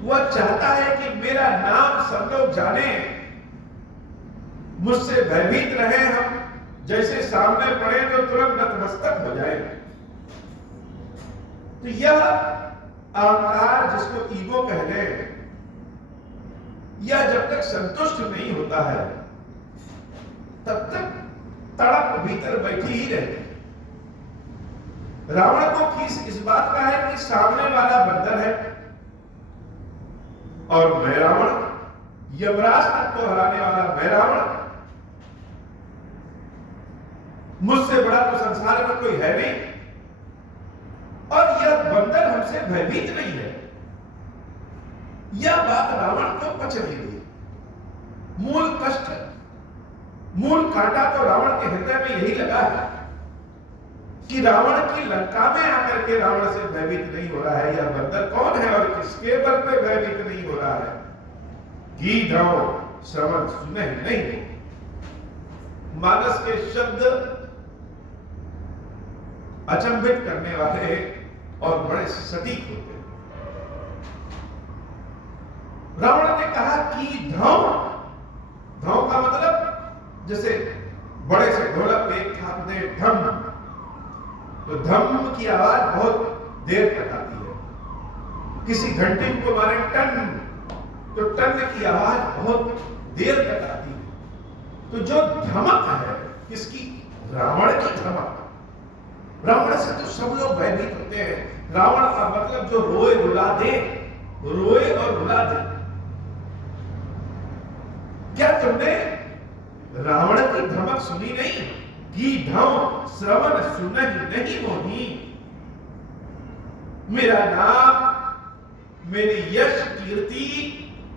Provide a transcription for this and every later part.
वह चाहता है कि मेरा नाम सब लोग जाने, मुझसे भयभीत रहे हम, जैसे सामने पड़े तो तुरंत नतमस्तक हो जाए। तो यह अहंकार, जिसको ईगो कह ले, यह जब तक संतुष्ट नहीं होता है तब तक तड़प भीतर बैठी ही रहती है। रावण को खीस इस बात का है कि सामने वाला बंदर है और मैं रावण, यमराज तक को हराने वाला मैं रावण, मुझसे बड़ा तो संसार में कोई है नहीं, और यह बंदर हमसे भयभीत नहीं है। यह बात रावण को पच नहीं गई। मूल कष्ट, मूल कांटा तो रावण के हृदय में यही लगा है कि रावण की लंका में आकर के रावण से भयभीत नहीं हो रहा है। यह बंदर कौन है और किसके बल पे भयभीत नहीं हो रहा है? गीधौ श्रवण सुने नहीं। मानस के शब्द अचंभित करने वाले और बड़े सटीक होते हैं। रावण ने कहा कि धौ, धौ का मतलब जैसे बड़े से ढोलक पे थाप दे धम, तो धम की आवाज बहुत देर तक आती है। किसी घंटी को मारे टन, तो टन की आवाज बहुत देर तक आती है। तो जो धमक है किसकी? रावण की धमक। रावण से तो सब लोग भयभीत होते हैं। रावण का मतलब जो रोए रुला दे, रोए और रुला दे। क्या तुमने रावण की धमक सुनी नहीं? गीधौ श्रवण सुनहि नहीं मोही। मेरा नाम, मेरी यश कीर्ति,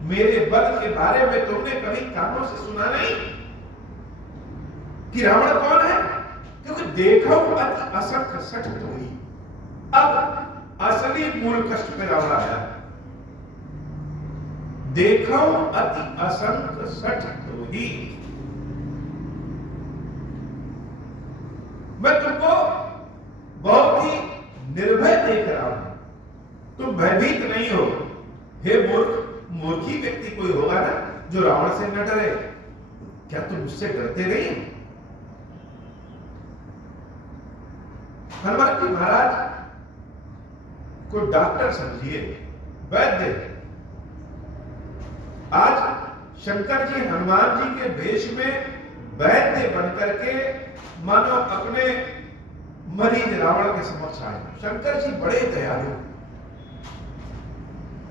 मेरे बल के बारे में तुमने कभी कानों से सुना नहीं कि रावण कौन है? क्योंकि देखो अति असंख्य सठ तो ही। अब असली मूल कष्ट पे रावण आया। देखो अति असंख्य सठ तो ही। मैं तुमको बहुत ही निर्भय देख रहा हूं, तुम भयभीत नहीं हो। हे मूर्ख, मूर्खी व्यक्ति कोई होगा ना जो रावण से न डरे। क्या तुम उससे डरते नहीं? हनुमान जी महाराज को डॉक्टर समझिए, वैद्य। आज शंकर जी हनुमान जी के वेश में वैद्य बनकर के मानो अपने मरीज रावण के समक्ष आए। शंकर जी बड़े दयालु,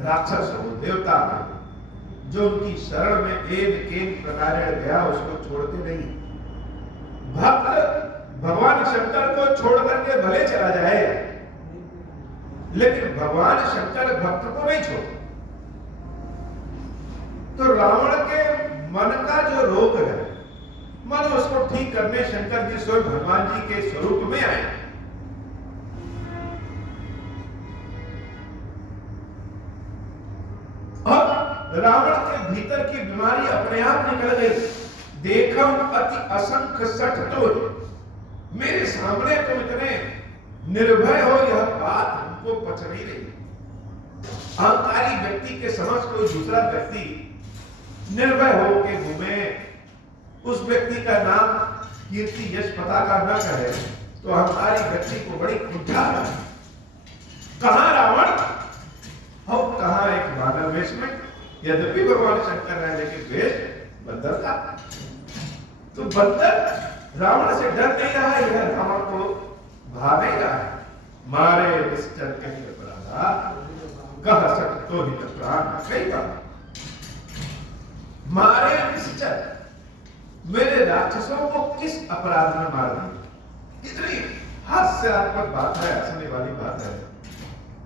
राक्षस हो देवता हो, जो उनकी शरण में एक प्रकार गया उसको छोड़ते नहीं। भक्त भगवान शंकर को छोड़ करके भले चला जाए, लेकिन भगवान शंकर भक्त को नहीं छोड़ते। तो रावण के मन का जो रोग है, मानो उसको ठीक करने शंकर जी स्वयं भगवान जी के स्वरूप में आए। और रावण के भीतर की बीमारी अपने आप निकल गई। देखम अति असंख्य सठ तो, मेरे सामने तुम इतने निर्भय हो, यह बात हमको पच नहीं रही। अहंकारी व्यक्ति के समक्ष कोई दूसरा व्यक्ति निर्भय हो के घूमे, उस व्यक्ति का नाम कीर्ति यश पताका न कहे, तो अहंकारी व्यक्ति को बड़ी कुंठा है। कहां रावण और कहां एक मानव वेश में? यद्यपि भगवान शंकर है, लेकिन वेश बंदर का। तो बंदर रावण से डर नहीं रहा है, यह रावण को भा नहीं रहा है। मारे निश्चर कहीं अपराधा, कह सकतो ही प्राण कई बार। मारे निश्चर, मेरे राक्षसों को किस अपराध में मार दिया? इतनी हास्यात्मक बात है, हंसने वाली बात है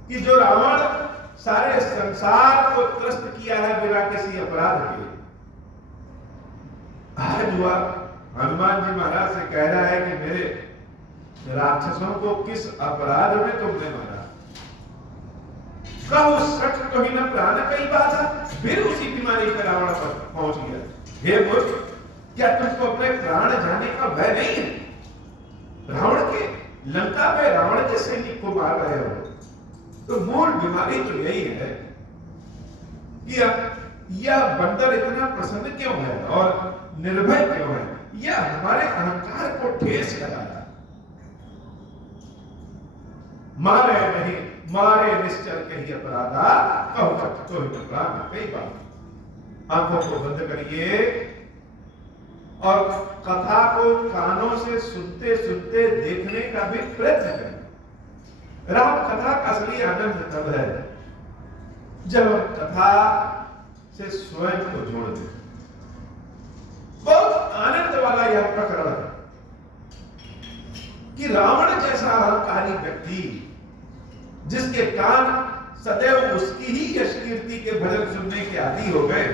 कि जो रावण सारे संसार को त्रस्त किया है बिना किसी अपराध के, आज वह हनुमान जी महाराज से कह रहा है कि मेरे राक्षसों को किस अपराध में तुमने मारा? कहो सठ तो ही न प्राण कई बात है। फिर उसी बीमारी पर रावण पर पहुंच गया। हे मूर्ख, क्या तुमको अपने प्राण जाने का भय नहीं है? रावण के लंका में रावण के सैनिक को मार रहे हो, तो मूल बीमारी तो यही है। कि यह बंदर इतना प्रसन्न क्यों है और निर्भय क्यों है, यह हमारे अहंकार को ठेस लगा रहा। मारे नहीं मारे निश्चल कही अपराधा, कहो तो ही प्राण। कई बार आंखों को बंद करिए और कथा को कानों से सुनते सुनते देखने का भी प्रयत्न करें। राम कथा का असली आनंद तब है जब हम कथा से स्वयं को जोड़ दें। बहुत आनंद वाला यह प्रकरण है कि रावण जैसा अहंकारी व्यक्ति, जिसके कान सदैव उसकी ही यश कीर्ति के भजन सुनने के आदी हो गए,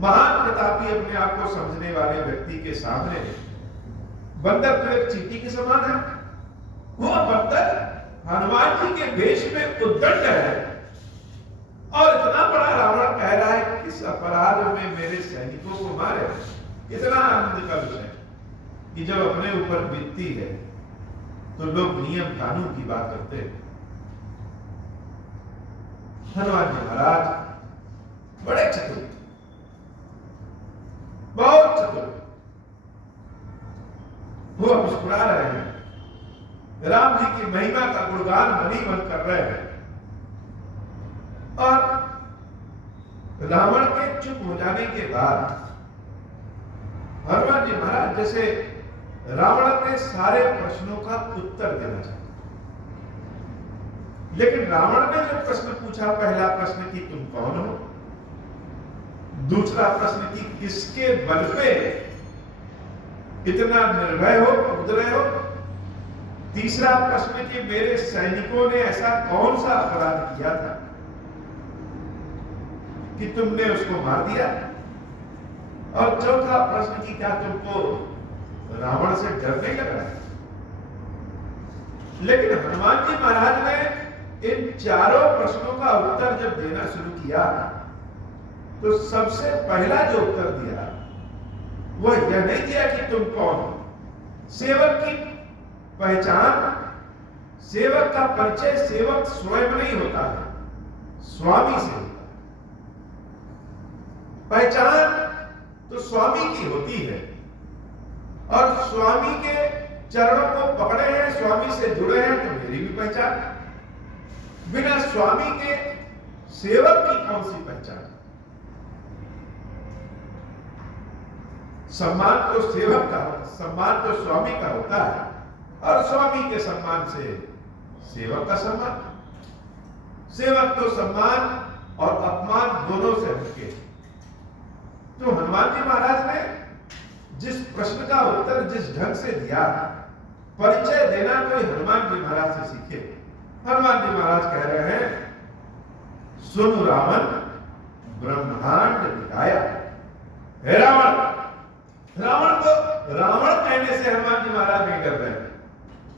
महान प्रतापी अपने आप को समझने वाले व्यक्ति के सामने बंदर तो एक चींटी के समान है। वो बंदर हनुमान जी के वेश में उद्दंड है और इतना बड़ा रावण कह रहा है कि इस अपराध में मेरे सैनिकों को मारे। इतना आनंद का विषय कि जब अपने ऊपर बीतती है तो लोग नियम कानून की बात करते हैं। हनुमान जी महाराज बड़े चतुर, बहुत चतुर, वो मुस्कुरा रहे हैं, राम जी की महिमा का गुणगान मनी मन कर रहे हैं और रावण के चुप हो जाने के बाद हनुमान जी महाराज जैसे रावण के सारे प्रश्नों का उत्तर देना चाहते। लेकिन रावण ने जो प्रश्न पूछा, पहला प्रश्न कि तुम कौन हो, दूसरा प्रश्न कि किसके बल पे इतना निर्भय हो, कूद रहे हो, तीसरा प्रश्न कि मेरे सैनिकों ने ऐसा कौन सा अपराध किया था कि तुमने उसको मार दिया, और चौथा प्रश्न कि क्या तुमको रावण से डर नहीं लग रहा है। लेकिन हनुमान जी महाराज ने इन चारों प्रश्नों का उत्तर जब देना शुरू किया तो सबसे पहला जो उत्तर दिया वह यह नहीं दिया कि तुम कौन हो। सेवक की पहचान, सेवक का परिचय सेवक स्वयं नहीं होता है, स्वामी से होता है। पहचान तो स्वामी की होती है और स्वामी के चरणों को पकड़े हैं, स्वामी से जुड़े हैं, तो मेरी भी पहचान। बिना स्वामी के सेवक की कौन सी पहचान। सम्मान तो सेवक का, सम्मान तो स्वामी का होता है और स्वामी के सम्मान से सेवक का सम्मान। सेवक तो सम्मान और अपमान दोनों से हटके। तो हनुमान जी महाराज ने जिस प्रश्न का उत्तर जिस ढंग से दिया, परिचय देना कोई हनुमान जी महाराज से सीखे। हनुमान जी महाराज कह रहे हैं, सुन रावण ब्रह्मांड दिखाया। हे रावण, रावण को रावण कहने से हनुमान जी महाराज नहीं डर रहे हैं।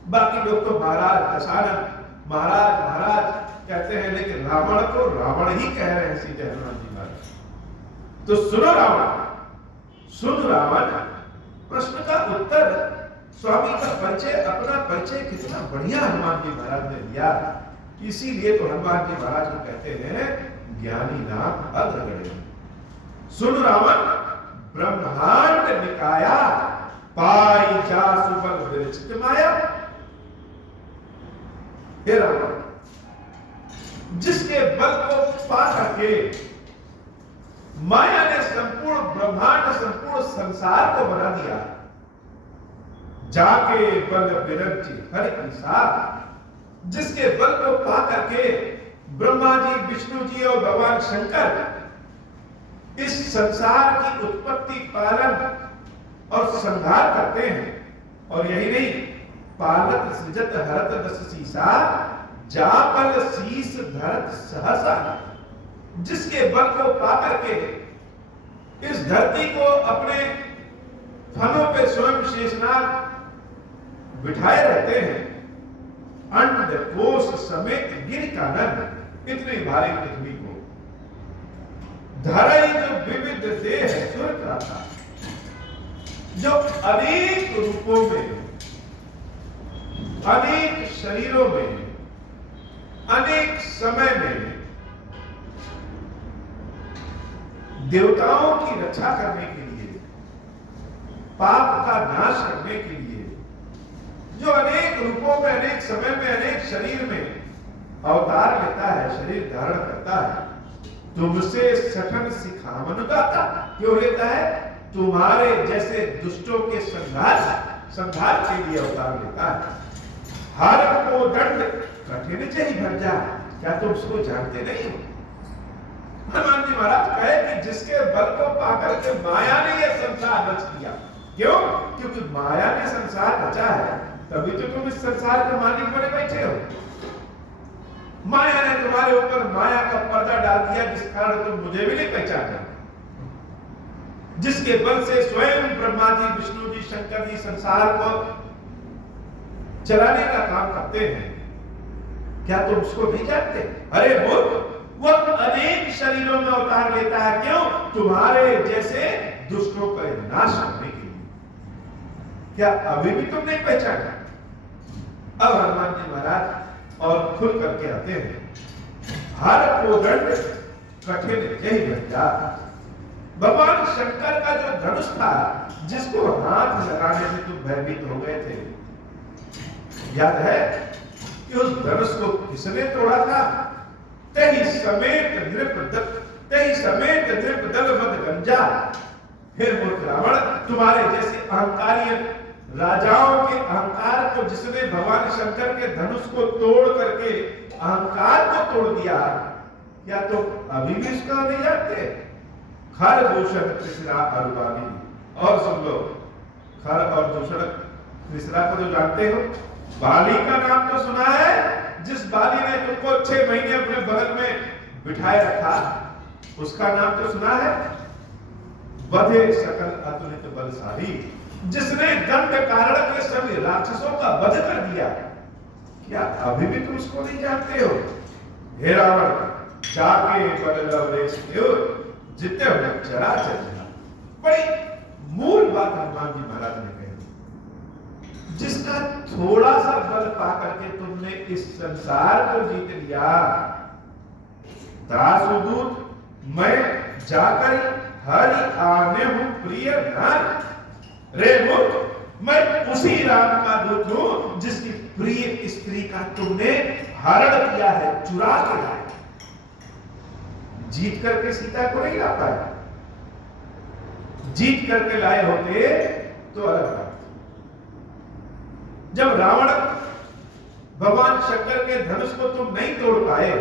बाकी लोग तो महाराज दशानन महाराज महाराज कहते हैं, लेकिन रावण को रावण ही कह रहे हैं सीधे हनुमान जी महाराज। तो सुनो रावण, सुन रावण, प्रश्न का उत्तर, स्वामी का परिचय, अपना परिचय कितना बढ़िया हनुमान जी महाराज ने दिया। इसीलिए तो हनुमान जी महाराज को कहते हैं ज्ञानी नाम अग्रगण्य। सुन रावण ब्रह्मांड निकाया, पाई जा सुबल विरचित माया। हे रावण, जिसके बल को पा करके माया ने संपूर्ण ब्रह्मांड, संपूर्ण संसार को बना दिया, जाके बल विरंची हर इंसान, जिसके बल को पा करके ब्रह्मा जी, विष्णु जी और भगवान शंकर इस संसार की उत्पत्ति, पालन और संहार करते हैं। और यही नहीं, पालक सृजत हरत दस सीसा, जा बल शीस धरत सहसा। जिसके बल को पा करके इस धरती को अपने फनों पे स्वयं शेषनाग बिठाए रहते हैं, अंड कोष समेत गिर का नर, इतनी भारी पृथ्वी को धराई जो विविध देह सुर का था, जो अनेक रूपों में, अनेक शरीरों में, अनेक समय में देवताओं की रक्षा करने के लिए, पाप का नाश करने के लिए, जो अनेक रूपों में, अनेक समय में, अनेक शरीर में अवतार लेता है, शरीर धारण करता है, तुमसे सठन सिखावन गाता। क्यों लेता है? तुम्हारे जैसे दुष्टों के संहार के लिए अवतार लेता है। हर को दंड कठिन चाहिए भर जा। क्या तुम उसको जानते नहीं हो? हनुमान जी महाराज कहे कि जिसके बल को पाकर के माया ने यह संसार रच दिया। क्यों? क्योंकि माया ने संसार रचा है, तभी तो तुम इस संसार के मालिक बने बैठे हो। माया ने तुम्हारे ऊपर माया का पर्दा डाल दिया, जिस कारण तुम मुझे भी नहीं पहचानते। जिसके बल से स्वयं ब्रह्मा जी, विष्णु जी, शंकर जी संसार को चलाने का काम करते हैं, क्या तुम उसको नहीं जानते? अरे मूर्ख, वह अनेक शरीरों में अवतार लेता है। क्यों? तुम्हारे जैसे दुष्टों का नाश करने के लिए। क्या अभी भी तुम नहीं पहचाना? अब हनुमान जी महाराज और खुल करके आते हैं। हर को दंड कठिन यही भंजा। भगवान शंकर का जो धनुष था, जिसको हाथ लगाने में तुम भयभीत हो गए थे, याद है कि उस धनुष को किसने तोड़ा था? तही समेत नृप दल मद गंजा। फिर मूर्ख रावण, तुम्हारे जैसे अहंकारी राजाओं के अहंकार को जिसने भगवान शंकर के धनुष को तोड़ करके अहंकार को तोड़ दिया, क्या तुम अभी भी इसका नहीं जानते? खर दूषण तीसरा अरुबानी। और सुन लो, खर और दूषण तीसरा को जो जानते हो, बाली का नाम तो सुना है? जिस बाली ने तुमको 6 महीने अपने बगल में बिठाए रखा, उसका नाम तो सुना है? बधे सकल अतुलित बलशाली, जिसने दंड कारण के सभी राक्षसों का वध कर दिया। क्या अभी भी तुम उसको नहीं जानते हो? हे रावण, जाके बल लवरेश जितने हो चरा चल। बड़ी मूल बात हनुमान जी महाराज ने कही। जिसका थोड़ा सा बल पाकर के तुमने इस संसार को जीत लिया, दासदूत मैं जाकर हरि आने हूं प्रिय नार। रे मूर्ख, मैं उसी राम का दूत हूं जिसकी प्रिय स्त्री का तुमने हरण किया है, चुरा के लाए। जीत करके सीता को नहीं ला पाए। जीत करके लाए होते तो अलग बात। जब रावण भगवान शंकर के धनुष को तुम नहीं तोड़ पाए,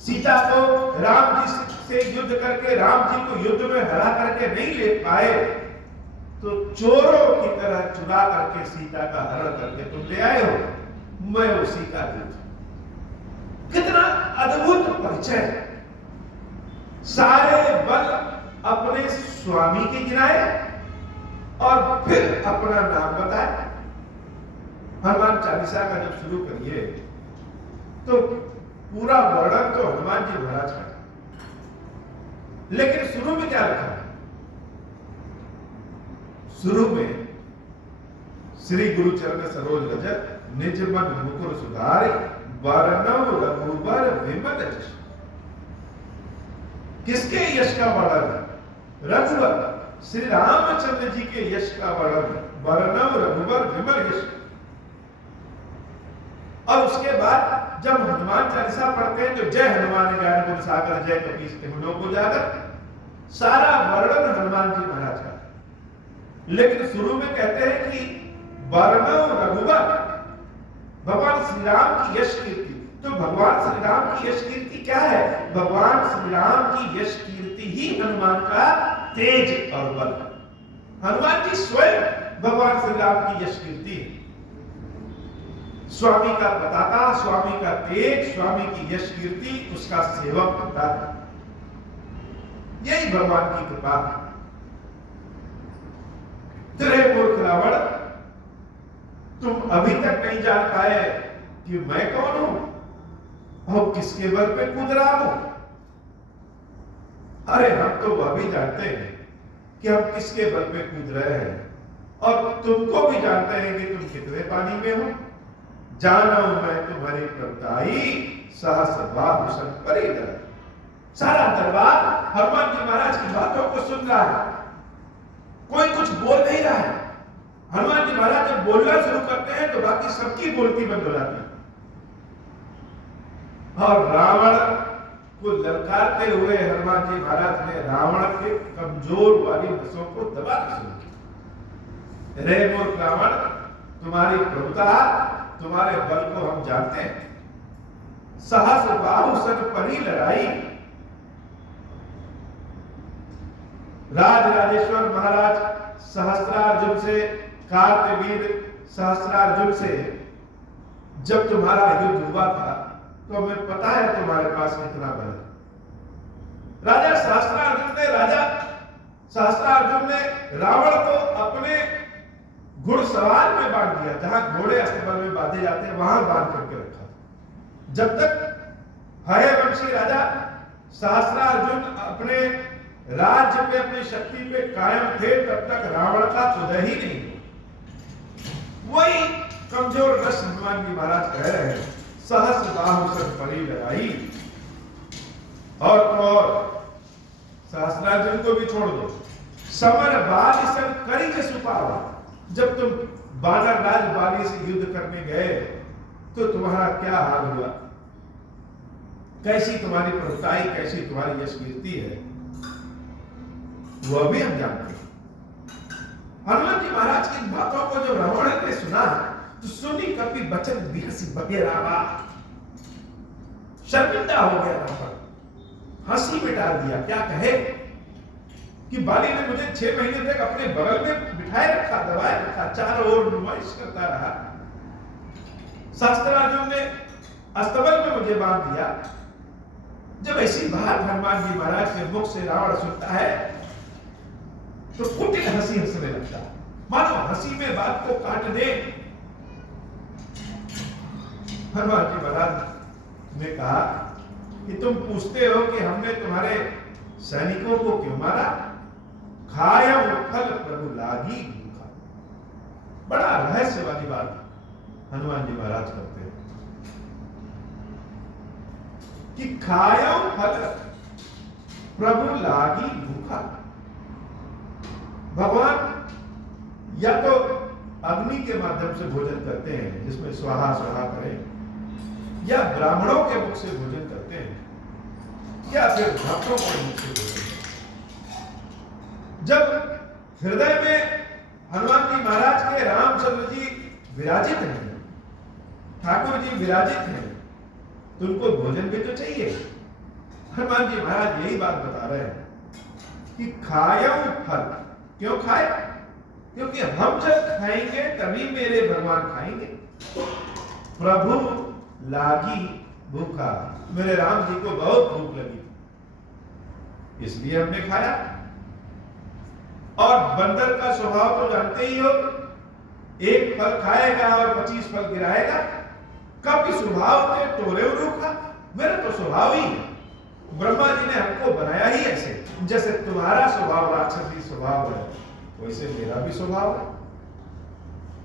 सीता को राम जी से युद्ध करके राम जी को युद्ध में हरा करके नहीं ले पाए, तो चोरों की तरह चुरा करके सीता का हरण करके तुम ले आए हो। मैं उसी का दूत हूं। कितना अद्भुत परिचय। सारे बल अपने स्वामी की गिनाए और फिर अपना नाम बताए। हनुमान चालीसा का जब शुरू करिए तो पूरा वर्णन तो हनुमान जी महाराज का, लेकिन शुरू में क्या रखा है? शुरू में श्री गुरु चरण सरोज रजत निज मन मुकुर सुधारे वरनव रघुबर विमल यश। किसके यश का वर्णन? रघुवर श्री रामचंद्र जी के यश का वर्णन, वरनव रघुबर विमल यश। और उसके बाद जब हनुमान चालीसा पढ़ते हैं तो जय हनुमान ज्ञान गुण सागर जय कपीस तिहुलो को जाकर, सारा वर्णन हनुमान जी महाराज का। लेकिन शुरू में कहते हैं कि वरनव रघुबर, भगवान श्री राम की यश कीर्ति। तो भगवान श्री राम की यश कीर्ति क्या है? भगवान श्री राम की यश कीर्ति ही हनुमान का तेज और बल। हनुमान जी स्वयं भगवान श्री राम की यश कीर्ति है। स्वामी का पताका, स्वामी का तेज, स्वामी की यश कीर्ति, उसका सेवक होता है। यही भगवान की कृपा है। तेरे मूर्ख रावण, तुम अभी तक नहीं जान पाए कि मैं कौन हूं और किसके बल पे कूद रहा हूं। अरे हम तो वह भी जानते हैं कि हम किसके बल पे कूद रहे हैं, और तुमको भी जानते हैं कि तुम कितने पानी में हो। जाना मैं तुम्हारी प्रताई सहस बाहुसन परिधर। सारा दरबार हनुमान जी महाराज की बातों को सुन रहा है, कोई कुछ बोल नहीं रहा है। हनुमान जी महाराज जब बोलना शुरू करते हैं तो बाकी सबकी बोलती बंद हो जाती है। और रावण को ललकारते हुए हनुमान जी महाराज ने रावण के कमजोर वाली नसों को दबाना शुरू किया। रे मूर्ख रावण, तुम्हारी प्रभुता, तुम्हारे बल को हम जानते हैं। सहस बाहु सज परी लड़ाई। राजराजेश्वर महाराज सहस्त्रार्जुन से, कार्तवीर सहस्त्रार्जुन से जब तुम्हारा युद्ध हुआ था तो हमें पता है तुम्हारे पास कितना बल है। राजा सहस्त्रार्जुन ने रावण को अपने घुड़सवार में बांध दिया। जहां घोड़े अस्तबल में बांधे जाते हैं वहां बांध करके रखा था। जब तक हयवंशी राजा सहस्त्रार्जुन अपने राज्य पे, अपनी शक्ति पे कायम थे, तब तक रावण का उदय ही नहीं। वही कमजोर रस हनुमान जी महाराज कह रहे हैं, सहस बाहु सज परी लड़ाई। और सहस्त्रार्जुन को भी छोड़ दो, समर बाली सन करी के सुपावा। जब तुम बानर राज बाली से युद्ध करने गए तो तुम्हारा क्या हाल हुआ, कैसी तुम्हारी प्रभुताई, कैसी तुम्हारी यश कीर्ति है, वह भी हम जानते हैं। हनुमान जी महाराज की बातों को जब रावण ने सुना तो सुनी कपि बचन बिहसी बगेरावा। शर्मिंदा हो गया रावण, हंसी में डाल दिया। क्या कहे कि बाली ने मुझे 6 महीने तक अपने बगल में बिठाए रखा, दबाए रखा, चारों ओर नुमाइश करता रहा। सहस्त्रार्जुन ने अस्तबल में मुझे बांध दिया। जब ऐसी बात हनुमान जी महाराज के मुख से रावण सुनता है तो कुटिल हंसी हंसने लगता, मानो हंसी में बात को काट दे। हनुमान जी महाराज ने कहा कि तुम पूछते हो कि हमने तुम्हारे सैनिकों को क्यों मारा। खाया फल प्रभु लागी भूखा। बड़ा रहस्य वाली बात हनुमान जी महाराज करते हैं कि खाया फल प्रभु लागी भूखा। भगवान या तो अग्नि के माध्यम से भोजन करते हैं, जिसमें स्वाहा स्वाहा करें, या ब्राह्मणों के मुख से भोजन करते हैं, या फिर भक्तों के मुख से भोजन करते हैं। जब हृदय में हनुमान जी महाराज के रामचंद्र जी विराजित हैं, ठाकुर जी विराजित हैं, तो उनको भोजन भी तो चाहिए। हनुमान जी महाराज यही बात बता रहे हैं कि खाया फल। क्यों खाए? क्योंकि हम जब खाएंगे तभी मेरे भगवान खाएंगे। प्रभु लागी भूखा, मेरे राम जी को बहुत भूख लगी, इसलिए हमने खाया। और बंदर का स्वभाव तो जानते ही हो, एक फल खाएगा और 25 फल गिराएगा। कभी स्वभाव के तोरे रूखा, मेरा तो स्वभाव ही है। ब्रह्मा जी ने हमको बनाया ही ऐसे, जैसे तुम्हारा स्वभाव राक्षसी स्वभाव है, वैसे मेरा भी स्वभाव है।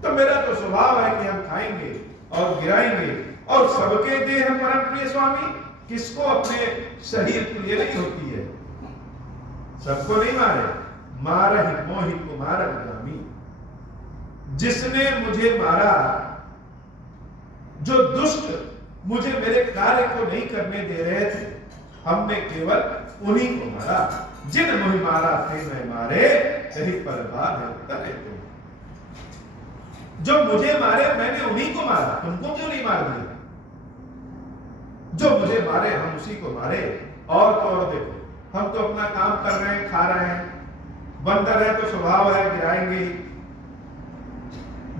तो मेरा तो स्वभाव है कि हम खाएंगे और गिराएंगे। और सबके देह परम प्रिय स्वामी, किसको अपने शरीर प्रिय नहीं होती है? सबको नहीं मारे, मारहि मोहि कुमार गामी। जिसने मुझे मारा, जो दुष्ट मुझे मेरे कार्य को नहीं करने दे रहे थे, हमने केवल उन्हीं को मारा। जिन मुझे मारा थे मैं मारे, यही परवाह है तने तुम। जो मुझे मारे मैंने उन्हीं को मारा, तुमको क्यों नहीं मार दिया? जो मुझे मारे हम उसी को मारे। और तो और देखो, हम तो अपना काम कर रहे हैं, खा रहे हैं। बंदर है तो स्वभाव है गिराएंगे ही।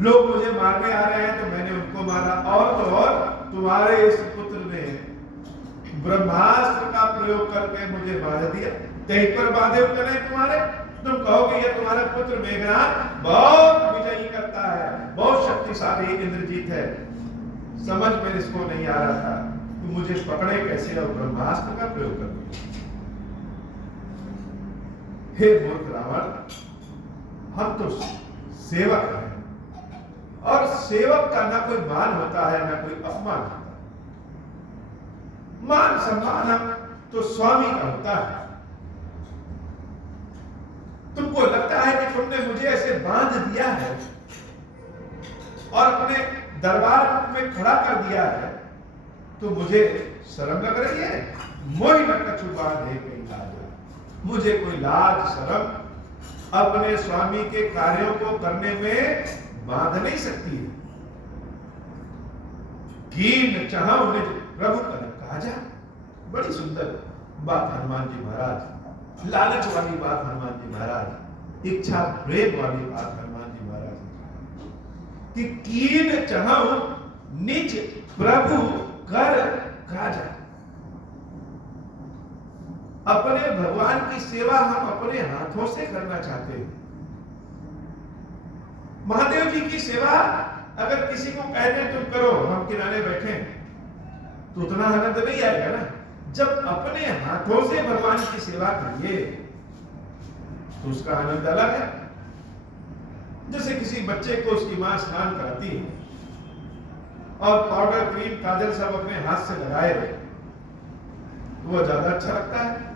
लोग मुझे मारने आ रहे हैं तो मैंने उनको मारा। और तो और तुम्हारे इस पुत्र ने ब्रह्मास्त्र का प्रयोग करके मुझे बांध दिया, कहीं पर बांधे उतरे तुम्हारे। तुम कहोगे ये तुम्हारा पुत्र मेघनाद बहुत विजयी करता है, बहुत शक्तिशाली इंद्रजीत है। समझ में इसको नहीं आ रहा था तो मुझे पकड़े कैसे और ब्रह्मास्त्र का प्रयोग कर दिया। हे मूर्ख रावण, हम तो सेवक हैं, और सेवक का ना कोई मान होता है ना कोई अपमान होता है। मान सम्मान तो स्वामी का होता है। तुमको लगता है कि तुमने मुझे ऐसे बांध दिया है और अपने दरबार में खड़ा कर दिया है, तो मुझे शर्म लग रही है? मोहि न कछु बांधे कहीं लाज। मुझे कोई लाज शर्म अपने स्वामी के कार्यों को करने में बांध नहीं सकती है। कीन चाहूं निज प्रभु कर काजा। बड़ी सुंदर बात हनुमान जी महाराज, लालच वाली बात हनुमान जी महाराज, इच्छा प्रेम वाली बात हनुमान जी महाराज, कि कीन चाहूं निज प्रभु कर काजा। अपने भगवान की सेवा हम अपने हाथों से करना चाहते हैं। महादेव जी की सेवा अगर किसी को कह दें तुम करो, हम किनारे बैठे, तो उतना आनंद नहीं आएगा ना। जब अपने हाथों से भगवान की सेवा करिए तो उसका आनंद अलग है। जैसे किसी बच्चे को उसकी मां स्नान कराती है और पाउडर क्रीम काजल सब अपने हाथ से लगाए, तो वो ज्यादा अच्छा लगता है।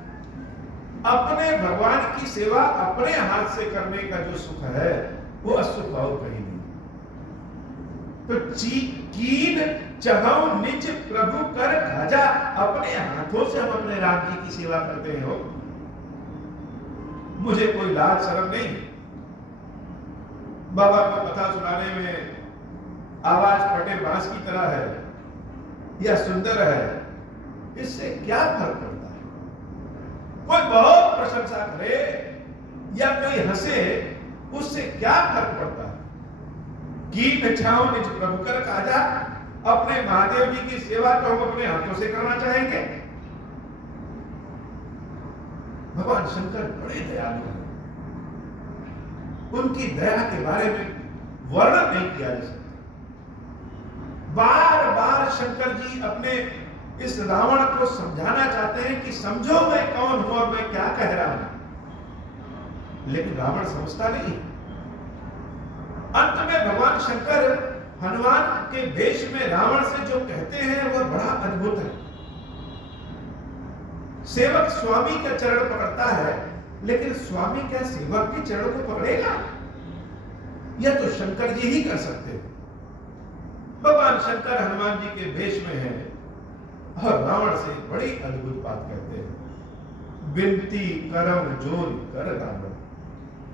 अपने भगवान की सेवा अपने हाथ से करने का जो सुख है वो असुख और कहीं नहीं। तो कीन चाहूं निज प्रभु कर काजा। अपने हाथों से हम अपने राम जी की सेवा करते हैं हो, मुझे कोई लाज शर्म नहीं। बाबा को कथा सुनाने में आवाज फटे बांस की तरह है या सुंदर है, इससे क्या फर्क पड़ता है? कोई बहुत प्रशंसा करे या कोई हंसे, उससे क्या फर्क पड़ता है? कीन चाहूं निज प्रभु कर काजा। अपने महादेव जी की सेवा तो हम अपने हाथों से करना चाहेंगे। भगवान शंकर बड़े दयालु हैं, उनकी दया के बारे में वर्णन नहीं किया जा सकता। बार बार शंकर जी अपने इस रावण को समझाना चाहते हैं कि समझो मैं कौन हूं और मैं क्या कह रहा हूं, लेकिन रावण समझता नहीं। अंत में भगवान शंकर हनुमान के वेश में रावण से जो कहते हैं वह बड़ा अद्भुत है। सेवक स्वामी का चरण पकड़ता है, लेकिन स्वामी क्या सेवक के चरणों को पकड़ेगा? यह तो शंकर जी ही कर सकते हैं। भगवान शंकर हनुमान जी के वेश में है और रावण से बड़ी अद्भुत बात कहते हैं। विनती करम जोर कर रावण।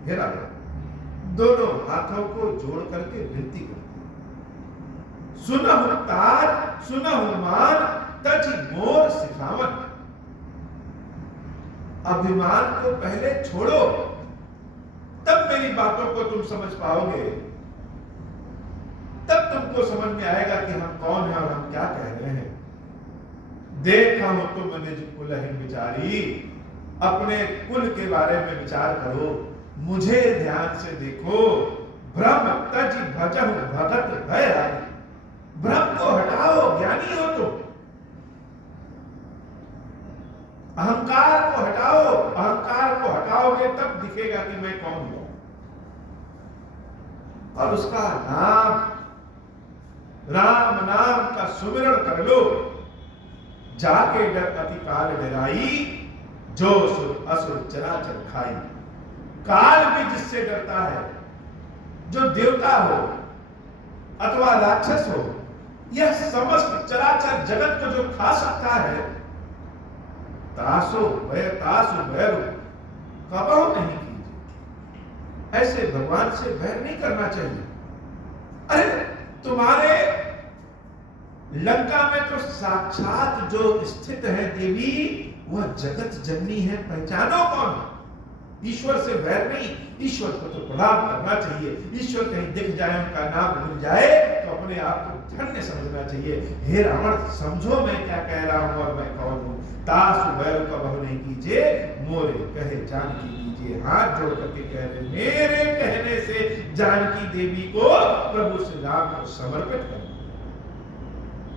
हे रावण, दोनों हाथों को जोड़ करके विनती करते, सुनहु तार सुनहु मान तज मोर सिखावन। अभिमान को पहले छोड़ो, तब मेरी बातों को तुम समझ पाओगे। तब तुमको समझ में आएगा कि हम कौन हैं और हम क्या कह रहे हैं। देखा हो तुम निज कुलहि विचारी। अपने कुल के बारे में विचार करो, मुझे ध्यान से देखो। ब्रह्म तज भजहु भगत भय। भ्रम को हटाओ, ज्ञानी हो तो। अहंकार को हटाओ, अहंकार को हटाओगे तब दिखेगा कि मैं कौन हूं। और उसका नाम, राम नाम का सुमिरण कर लो। जाके डर अति काल डराई, जो सुर असुर चराचर खाई। काल भी जिससे डरता है, जो देवता हो अथवा राक्षस हो, यह समस्त चराचर जगत को जो खा सकता है, तासो भैरु कबहु नहीं कीजिए। ऐसे भगवान से बैर नहीं करना चाहिए। अरे तुम्हारे लंका में तो साक्षात जो स्थित है देवी, वह जगत जननी है, पहचानो कौन? ईश्वर से बैर नहीं, ईश्वर को तो प्रणाम करना चाहिए। ईश्वर कहीं दिख जाए, उनका नाम भूल जाए तो अपने आप को धन्य समझना चाहिए। हे रावण, समझो मैं क्या कह रहा हूं और मैं कौन हूं। तासु भैरव का बहु नहीं कीजिए, मोरे कहे जानकी कीजिए। हाथ जोड़ करके कह रहे, मेरे कहने से जानकी देवी को प्रभु श्री राम को समर्पित कर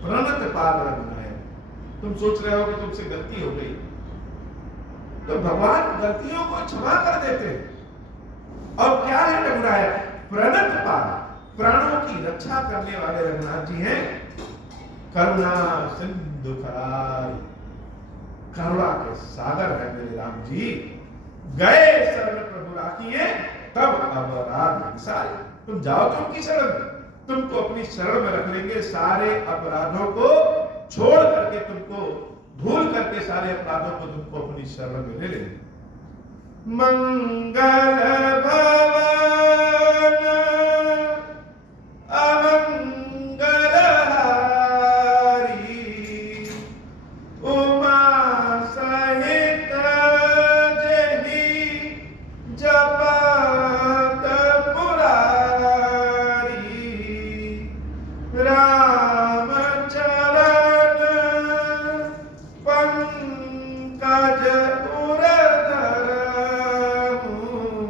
प्रणत पाद रघुनायक। तुम सोच रहे हो कि तुमसे गलती हो गई, तो भगवान गलतियों को क्षमा कर देते हैं। और क्या है रघुनायक? प्रणत पाद, प्राणों की रक्षा करने वाले रघुनाथ जी हैं। करुणा सिंधु करार, करुणा के सागर है मेरे राम जी। गए शरण प्रभु राखिए तब अपराध सारे। तुम जाओ तो उनकी शरण में, तुमको अपनी शरण में रख लेंगे, सारे अपराधों को छोड़ करके, तुमको भूल करके सारे अपराधों को तुमको अपनी शरण में ले लेंगे। मंगल भवन अमंगल हारी उमा सहित जहि जपत पुरारी राम चरण पंकज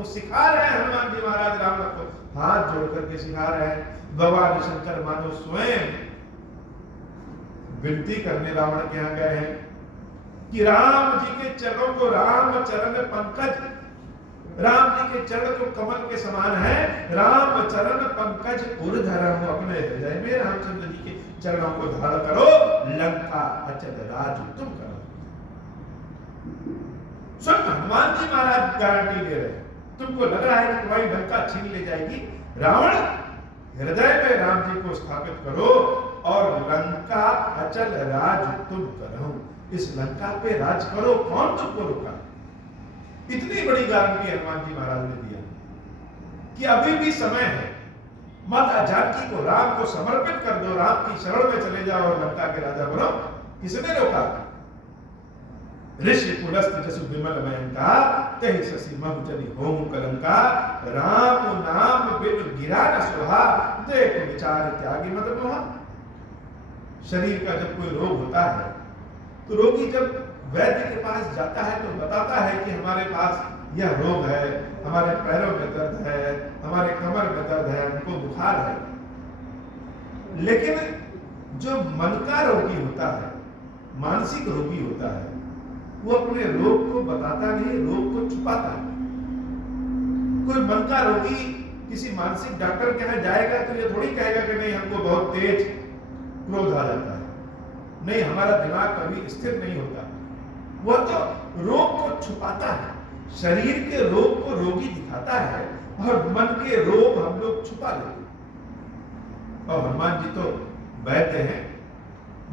सिखा रहे हैं हनुमान जी महाराज राम को, हाथ जोड़ करके सिखा रहे हैं। भगवान शंकर मानो स्वयं विनती करने रावण के यहाँ गए हैं कि राम जी के चरणों को, राम चरण पंकज, राम जी के चरण को कमल के समान है, राम चरण पंकज उर्धरम, अपने हृदय में रामचंद्र जी के चरणों को धारण करो, लंका अचल राज तुम करो। सुन, हनुमान जी महाराज गारंटी दे रहे हैं। तुमको लग रहा है कि तुम्हारी लंका छीन ले जाएगी, रावण हृदय में राम जी को स्थापित करो और लंका अचल राज तुम करो, इस लंका पे राज करो, कौन तुमको रोका। इतनी बड़ी गारंटी हनुमान जी महाराज ने दिया कि अभी भी समय है, माता जानकी को, राम को समर्पित कर दो, राम की शरण में चले जाओ और लंका के राजा बनो। किसने रोका? ऋषि पुलस्त जसु विमल मयंका कहि शशि महुजनि होम कलंका राम नाम बिन गिरा न सुहा देख विचार त्यागी मत मोहा। शरीर का जब कोई रोग होता है तो रोगी जब वैद्य के पास जाता है तो बताता है कि हमारे पास यह रोग है, हमारे पैरों में दर्द है, हमारे कमर में दर्द है, हमको बुखार है। लेकिन जो मन का रोगी होता है, मानसिक रोगी होता है, वो अपने रोग को बताता नहीं, रोग को छुपाता है। कोई मन का रोगी किसी मानसिक डॉक्टर के यहाँ जाएगा तो ये थोड़ी कहेगा कि नहीं हमको बहुत तेज क्रोध आ जाता है, नहीं हमारा दिमाग कभी स्थिर नहीं होता। वो तो रोग को छुपाता है, शरीर के रोग को रोगी दिखाता है और मन के रोग हम लोग छुपा लेते हैं। और हनुमान जी तो वैद्य हैं,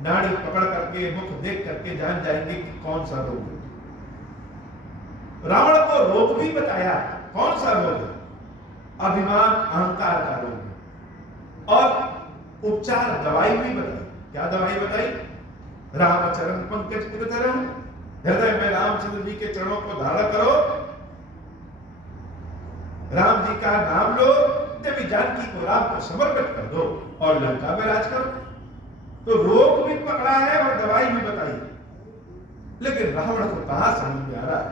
नाड़ी पकड़ करके, मुख देख करके जान जाएंगे कि कौन सा रोग है। रावण को रोग भी बताया, कौन सा रोग है? अभिमान अहंकार का रोग है। और उपचार दवाई भी बताई। क्या दवाई बताई? रामचरण पंकज उर्धरम, हृदय में रामचंद्र जी के चरणों को धारण करो, राम जी का नाम लो, देवी जानकी को राम को समर्पित कर दो और लंका में राज करो। तो रोग भी पकड़ा है और दवाई भी बताई, लेकिन रावण को कहां समझ में आ रहा है?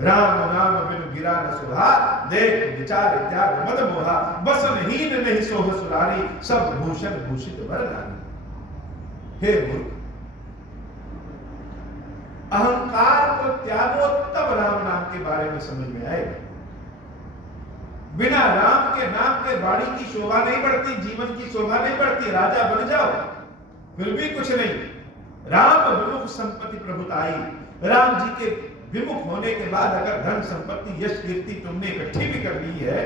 राम नाम बिन गिरा न सुहा देख विचार त्याग मद मोहा बसनहीन नहीं सोह सुरारी सब भूषण भूषित वर नारी। हे मूर्ख, अहंकार को त्यागो तब राम नाम के बारे में समझ में आएगा। बिना राम के नाम के वाणी की शोभा नहीं बढ़ती, जीवन की शोभा नहीं बढ़ती। राजा बन जाओ फिर भी कुछ नहीं। राम विमुख संपत्ति प्रभुताई, राम जी के विमुख होने के बाद अगर धन संपत्ति यश कीर्ति तुमने इकट्ठी भी कर ली है,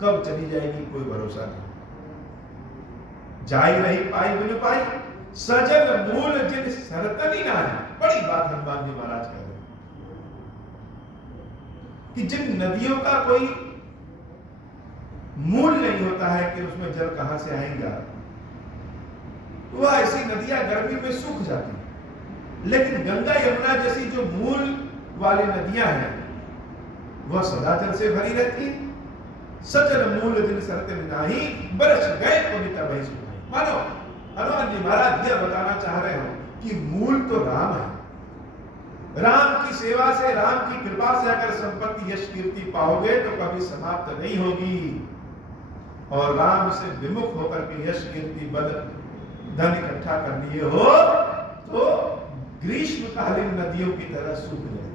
कब चली जाएगी कोई भरोसा नहीं। जाई नहीं पाई बिन पाई सजल मूल जिन सरतनी नारी। बड़ी बात हनुमान जी महाराज कह रहे कि जिन नदियों का कोई मूल नहीं होता है कि उसमें जल कहां से आएगा, वह ऐसी नदियां गर्मी में सूख जाती हैं। लेकिन गंगा यमुना जैसी जो मूल वाली नदियां हैं वह सदा जल से भरी रहती है। सजल मूल दिन सरते नाही बरस गए पुनिता भई सुनाई। मानो हनुमान जी महाराज यह बताना चाह रहे हो कि मूल तो राम है। राम की सेवा से, राम की कृपा से अगर संपत्ति यश कीर्ति पाओगे तो कभी समाप्त नहीं होगी। और राम से विमुख होकर के यश कीर्ति बल धन इकट्ठा कर लिए हो तो ग्रीष्मकालीन नदियों की तरह सूख जाए।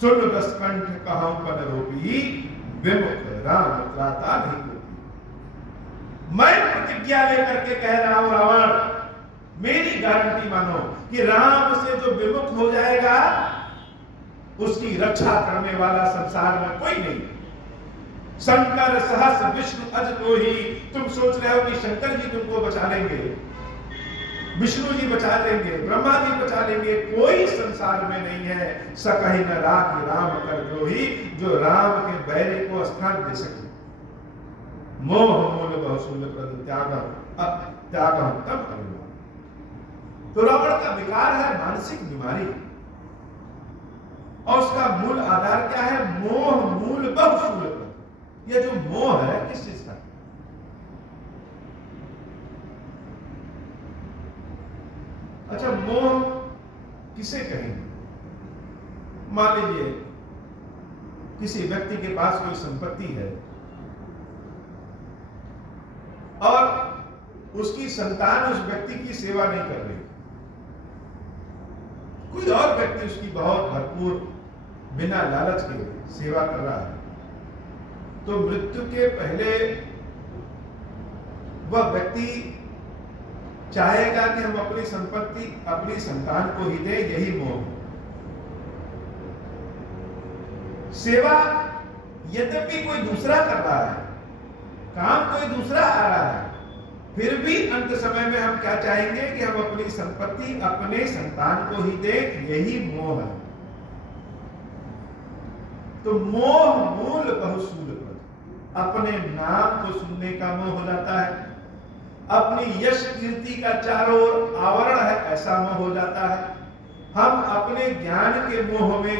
सुन दस कंठ कहूं पन रोपी विमुख राम त्राता नहीं होती। मैं प्रतिज्ञा लेकर के कह रहा हूं रावण, मेरी गारंटी मानो कि राम से जो विमुख हो जाएगा उसकी रक्षा करने वाला संसार में कोई नहीं। शंकर सहस विष्णु अज तो ही, तुम सोच रहे हो कि शंकर जी तुमको बचा लेंगे, विष्णु जी बचा लेंगे, ब्रह्मा जी बचा लेंगे, कोई संसार में नहीं है सकहि न राखि राम कर द्रोही, जो राम के बैरी को स्थान दे सके। मोह मूल बहुशूल प्रद त्यागम तब अभिमान। तो रावण का विकार है मानसिक बीमारी, और उसका मूल आधार क्या है? मोह मूल बहुशूल प्रद। यह जो मोह है किस चीज का? अच्छा, मोह किसे कहेंगे? मान लीजिए किसी व्यक्ति के पास कोई संपत्ति है और उसकी संतान उस व्यक्ति की सेवा नहीं कर रही, कोई और व्यक्ति उसकी बहुत भरपूर बिना लालच के सेवा कर रहा है, तो मृत्यु के पहले वह व्यक्ति चाहेगा कि हम अपनी संपत्ति अपनी संतान को ही दें। यही मोह है। सेवा यद्यपि कोई दूसरा कर रहा है, काम कोई दूसरा आ रहा है, फिर भी अंत समय में हम क्या चाहेंगे कि हम अपनी संपत्ति अपने संतान को ही दें। यही मोह है। तो मोह मूल बहुशूल प्रद। अपने नाम को सुनने का मोह हो जाता है, अपनी यश कीर्ति का चारों ओर आवरण है ऐसा मोह हो जाता है, हम अपने ज्ञान के मोह में,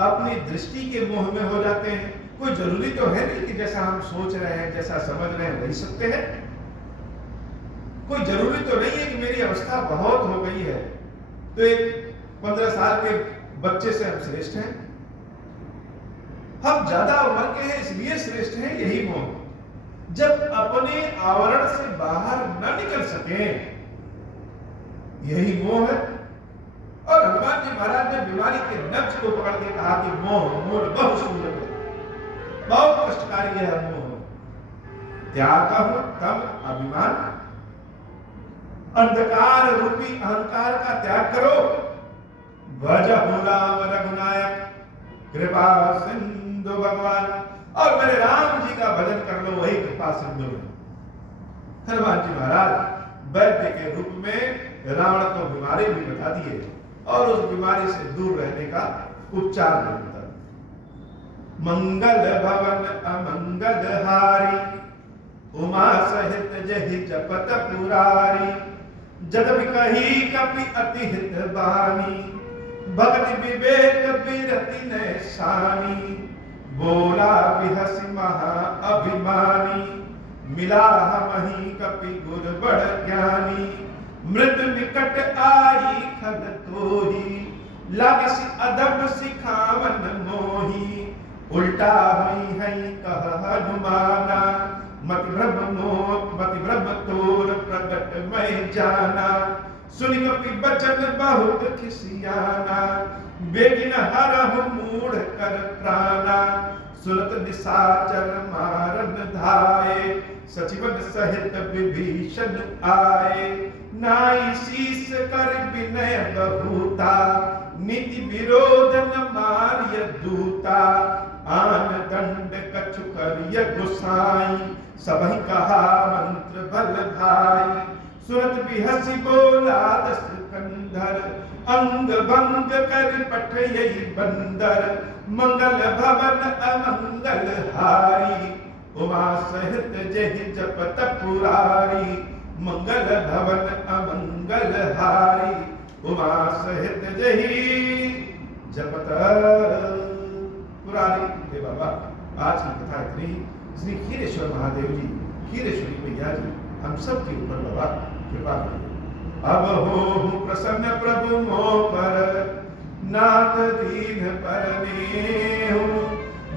अपनी दृष्टि के मोह में हो जाते हैं। कोई जरूरी तो है नहीं कि जैसा हम सोच रहे हैं, जैसा समझ रहे हैं वही सत्य है। कोई जरूरी तो नहीं है कि मेरी अवस्था बहुत हो गई है तो एक 15 साल के बच्चे से हम श्रेष्ठ हैं, हम ज्यादा उम्र के हैं इसलिए श्रेष्ठ हैं। यही मोह, जब अपने आवरण से बाहर न निकल सके, यही मोह है। और हनुमान जी महाराज ने बीमारी के नब्ज को पकड़ के कहा कि मोह मूल बहुशूल प्रद, बहुत कष्टकारी है मोह। त्याग तम अभिमान, अंधकार रूपी अहंकार का त्याग करो। भज राम रघुनायक कृपा सिंधु भगवान, और मेरे राम जी का भजन कर लो, वही कृपा सिंधु है। हनुमान जी महाराज वैद्य के रूप में रावण को बीमारी भी बता दिए और उस बीमारी से दूर रहने का उपचार भी बता दिए। मंगल भवन अमंगल हारी, उमा सहित जहि जपत पुरारी, जदपि कही कपि अति हित बानी, भक्ति विवेक विरति नैसानी, बोला बिहसि महा अभिमानी, मिला हमहि कपि गुर बड़ ज्ञानी, मृत निकट आई खल तोही, लगिस अदब सिखावन मोही, उल्टा हुई है कह हनुमाना, मति भ्रम तोर प्रगट मैं जाना, सुनि कपि बचन बहुत खिसियाना, बेगिन हरहु मूढ़ कर प्राणा, सुरत निशाचर मारन धाये, सचिवन सहित विभीषण आए, नाई शीस कर विनय बहुता, नीति विरोध न मार्य दूता, आन दंड कछु करिय गोसाई, सबहि कहा मंत्र बल भाई, सुरत बिहसि बोला दस कंधर, अंग भंग कर पठयई बंदर, मंगल भवन अमंगल हारी, उमा सहित जहि जपत पुरारी, मंगल भवन अमंगल हारी, उमा सहित जहि जपत पुरारी। हे बाबा, आज की कथा इतनी। श्री खीरेश्वर महादेव जी, खीरेश्वरी मैया जी हम सब के ऊपर बाबा कृपा करिए। अब हो प्रसन्न प्रभु मोह पर, नाथ दीन पर नेहु,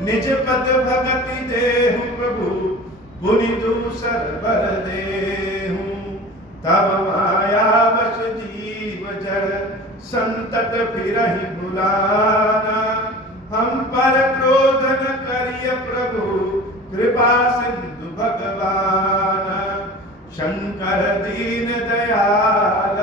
निज पद भगति देहु प्रभु, पुनि दूसर बर देहु, तब माया वश जीव जड़, संतत फिरहि बुलाना, हम पर क्रोध न करिय प्रभु, कृपा सिंधु भगवान, शंकर दीन दयाल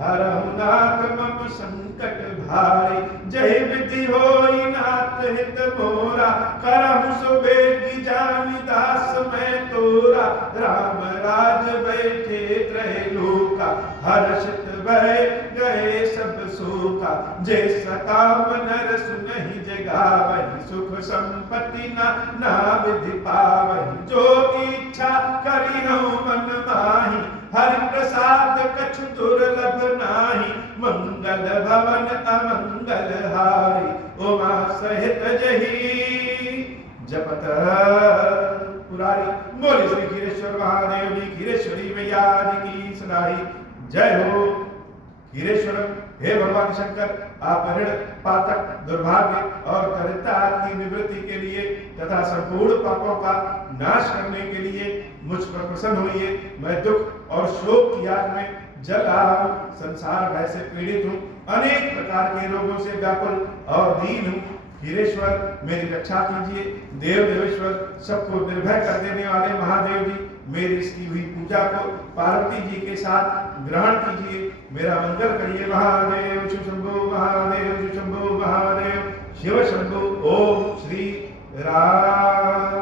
हरहु नाथ मम संकट भारी। जय विधि होई नाथ हित मोरा, करहु सो बेगी जानि दास मैं तोरा। राम राज बैठे त्रय लोका, हर्षित भय गए सब शोका। जय सकाम नर सुनहि जगावहि, सुख संपत्ति ना विधि पावहि। जो इच्छा करिहु मन माहि, हरि प्रसाद कछु दुर्लभ नाही। मंगल भवन अमंगल हारी, उमा सहित जही जपत पुरारी। बोले श्री खीरेश्वर महादेव जी, खीरेश्वरी मैया जी की सदाई जय हो। खीरेश्वर हे भगवान शंकर, आप ऋण पातक दुर्भाग्य और दरिद्रता की निवृत्ति के लिए तथा संपूर्ण पापों का नाश करने के लिए मुझ पर प्रसन्न होइए। मैं दुख और शोक की आग में जल रहा हूँ, संसार भय से पीड़ित हूँ, अनेक प्रकार के रोगों से व्याकुल और दीन हूँ। खीरेश्वर मेरी रक्षा कीजिए। देव देवेश्वर, सबको निर्भय कर देने वाले महादेव जी, मेरी इसकी हुई पूजा को पार्वती जी के साथ ग्रहण कीजिए। मेरा मंगल करिए। महादेव शिव शंभो, महादेव शिव शंभो, महादेव शिव शंभो। ओम श्री राम